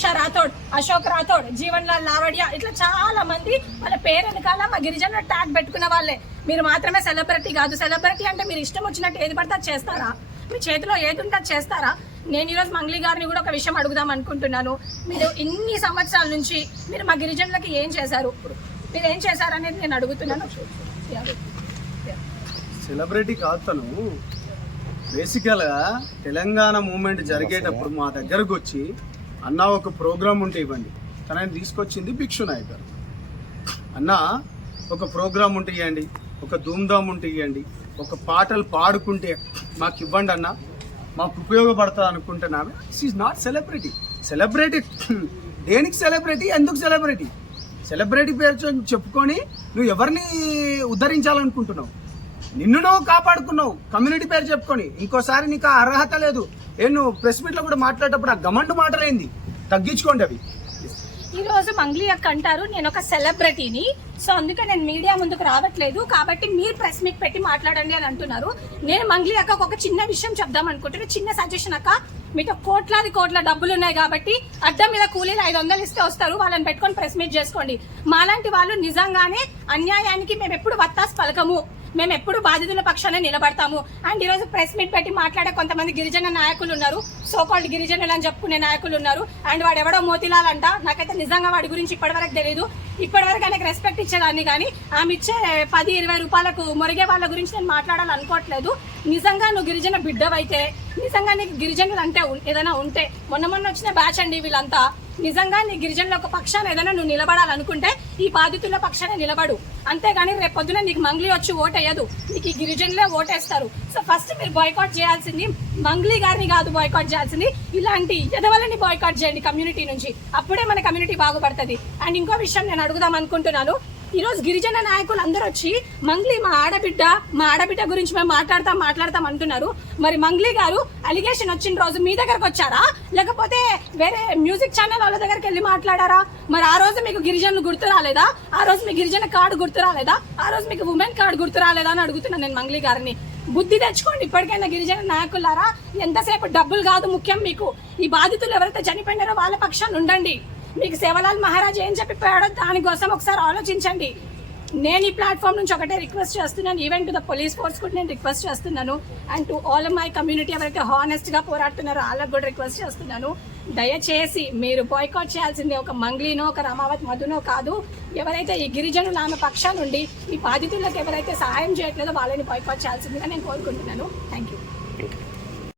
రాథోడ్, అశోక్ రాథోడ్, జీవన్ లాల్ లావడియా, ఇట్లా చాలా మంది వాళ్ళ పేరు వెనకాల మా గిరిజనుల ట్యాగ్ పెట్టుకున్న వాళ్ళే. మీరు మాత్రమే సెలబ్రిటీ కాదు. సెలబ్రిటీ అంటే మీరు ఇష్టం వచ్చినట్టు ఏది పడితే అది చేస్తారా? మీ చేతిలో ఏది ఉంటే అది చేస్తారా? నేను ఈరోజు మంగ్లీ గారిని కూడా ఒక విషయం అడుగుదాం అనుకుంటున్నాను. మీరు ఇన్ని సంవత్సరాల నుంచి మీరు మా గిరిజనులకి ఏం చేశారు? మీరు ఏం చేశారు అనేది నేను అడుగుతున్నాను. సెలబ్రిటీ కాదు తను. బేసికల్గా తెలంగాణ మూమెంట్ జరిగేటప్పుడు మా దగ్గరకు వచ్చి అన్న ఒక ప్రోగ్రామ్ ఉంటే ఇవ్వండి, తనని తీసుకొచ్చింది భిక్షు నాయక్ గారు. అన్న ఒక ప్రోగ్రామ్ ఉంటే ఇవ్వండి, ఒక ధూమ్ధామ్ ఉంటే ఇవ్వండి, ఒక పాటలు పాడుకుంటే మాకు ఇవ్వండి అన్న, మాకు ఉపయోగపడుతుంది అనుకుంటున్నామే. She's not celebrity. సెలబ్రిటీ దేనికి సెలబ్రిటీ? ఎందుకు సెలబ్రిటీ? సెలబ్రిటీ పేరు చెప్పుకొని నువ్వు ఎవరిని ఉద్ధరించాలనుకుంటున్నావు? నిన్ను నువ్వు కాపాడుకున్నావు కమ్యూనిటీ పేరు చెప్పుకొని. ఇంకోసారి నీకు ఆ అర్హత లేదు. నువ్వు ప్రెస్ మీట్లో కూడా మాట్లాడేటప్పుడు ఆ గమండు మాటలేంది? తగ్గించుకోండి అవి. ఈ రోజు మంగ్లీ అక్క అంటారు నేను ఒక సెలబ్రిటీని, సో అందుకే నేను మీడియా ముందుకు రావట్లేదు, కాబట్టి మీరు ప్రెస్ మీట్ పెట్టి మాట్లాడండి అని అంటున్నారు. నేను మంగ్లీ అక్కకు ఒక చిన్న విషయం చెప్దాం అనుకుంటున్నా. చిన్న సజెషన్ అక్క, మీతో కోట్ల డబ్బులు ఉన్నాయి కాబట్టి అడ్డం మీద కూలీలు 500 ఇస్తే వస్తారు, వాళ్ళని పెట్టుకొని ప్రెస్ మీట్ చేసుకోండి. మాలాంటి వాళ్ళు నిజంగానే అన్యాయానికి మేము ఎప్పుడు వత్తాస్ పలకము, మేము ఎప్పుడు బాధితుల పక్షాన నిలబడతాము. అండ్ ఈ రోజు ప్రెస్ మీట్ పెట్టి మాట్లాడే కొంతమంది గిరిజన నాయకులు ఉన్నారు, సోకాల్డ్ గిరిజనులు అని చెప్పుకునే నాయకులు ఉన్నారు. అండ్ వాడు ఎవడో మోతిలాల్ అంట. నాకైతే నిజంగా వాడి గురించి ఇప్పటివరకు తెలియదు. ఇప్పటివరకు ఆయనకు రెస్పెక్ట్ ఇచ్చేదాన్ని, కానీ ఆమె ఇచ్చే 10-20 రూపాయలకు మొరిగే వాళ్ళ గురించి నేను మాట్లాడాలనుకోవట్లేదు. నిజంగా నువ్వు గిరిజన బిడ్డవైతే, నిజంగా నీకు గిరిజనులు అంటే ఏదైనా ఉంటే, మొన్న వచ్చిన బ్యాచ్ అండి వీళ్ళంతా, నిజంగా నీ గిరిజనుల ఒక పక్షాన ఏదైనా నువ్వు నిలబడాలనుకుంటే ఈ బాధితుల పక్షాన నిలబడు. అంతేగాని రేపు పొద్దున నీకు మంగ్లీ వచ్చి ఓటేయదు, నీకు ఈ గిరిజనులే ఓటేస్తారు. సో ఫస్ట్ మీరు బాయ్కాట్ చేయాల్సింది మంగ్లీ గారిని కాదు, బాయ్కాట్ చేయాల్సింది ఇలాంటి ఎదవలని బాయ్కాట్ చేయండి కమ్యూనిటీ నుంచి. అప్పుడే మన కమ్యూనిటీ బాగుపడుతుంది. అండ్ ఇంకో విషయం నేను అడుగుదాం అనుకుంటున్నాను. ఈ రోజు గిరిజన నాయకులు అందరూ వచ్చి మంగ్లీ మా ఆడబిడ్డ గురించి మేము మాట్లాడతాం అంటున్నారు. మరి మంగ్లీ గారు అలిగేషన్ వచ్చిన రోజు మీ దగ్గరకు వచ్చారా, లేకపోతే వేరే మ్యూజిక్ ఛానల్ వాళ్ళ దగ్గరికి వెళ్ళి మాట్లాడారా? మరి ఆ రోజు మీకు గిరిజనులు గుర్తు రాలేదా? ఆ రోజు మీ గిరిజన కార్డు గుర్తు రాలేదా? ఆ రోజు మీకు ఉమెన్ కార్డు గుర్తు రాలేదా అని అడుగుతున్నాను నేను మంగ్లీ గారిని. బుద్ధి తెచ్చుకోండి ఇప్పటికైనా గిరిజన నాయకులారా. ఎంతసేపు డబ్బులు కాదు ముఖ్యం మీకు. ఈ బాధితులు ఎవరైతే చనిపోయినారో వాళ్ళ పక్షాన్ని ఉండండి. మీకు సేవలాల్ మహారాజ్ ఏం చెప్పిపోయాడో దానికోసం ఒకసారి ఆలోచించండి. నేను ఈ ప్లాట్ఫామ్ నుంచి ఒకటే రిక్వెస్ట్ చేస్తున్నాను, even to the police force కూడా నేను రిక్వెస్ట్ చేస్తున్నాను. And to all my community ఎవరైతే హానెస్ట్ గా పోరాడుతున్నారో వాళ్ళకు కూడా రిక్వెస్ట్ చేస్తున్నాను. దయచేసి మీరు బాయ్కాట్ చేయాల్సింది ఒక మంగ్లీనో ఒక రమావత్ మధునో కాదు. ఎవరైతే ఈ గిరిజనులు ఆమె పక్షా నుండి ఈ బాధితులకు ఎవరైతే సహాయం చేయట్లేదో వాళ్ళని బాయ్కాట్ చేయాల్సిందిగా నేను కోరుకుంటున్నాను. Thank you.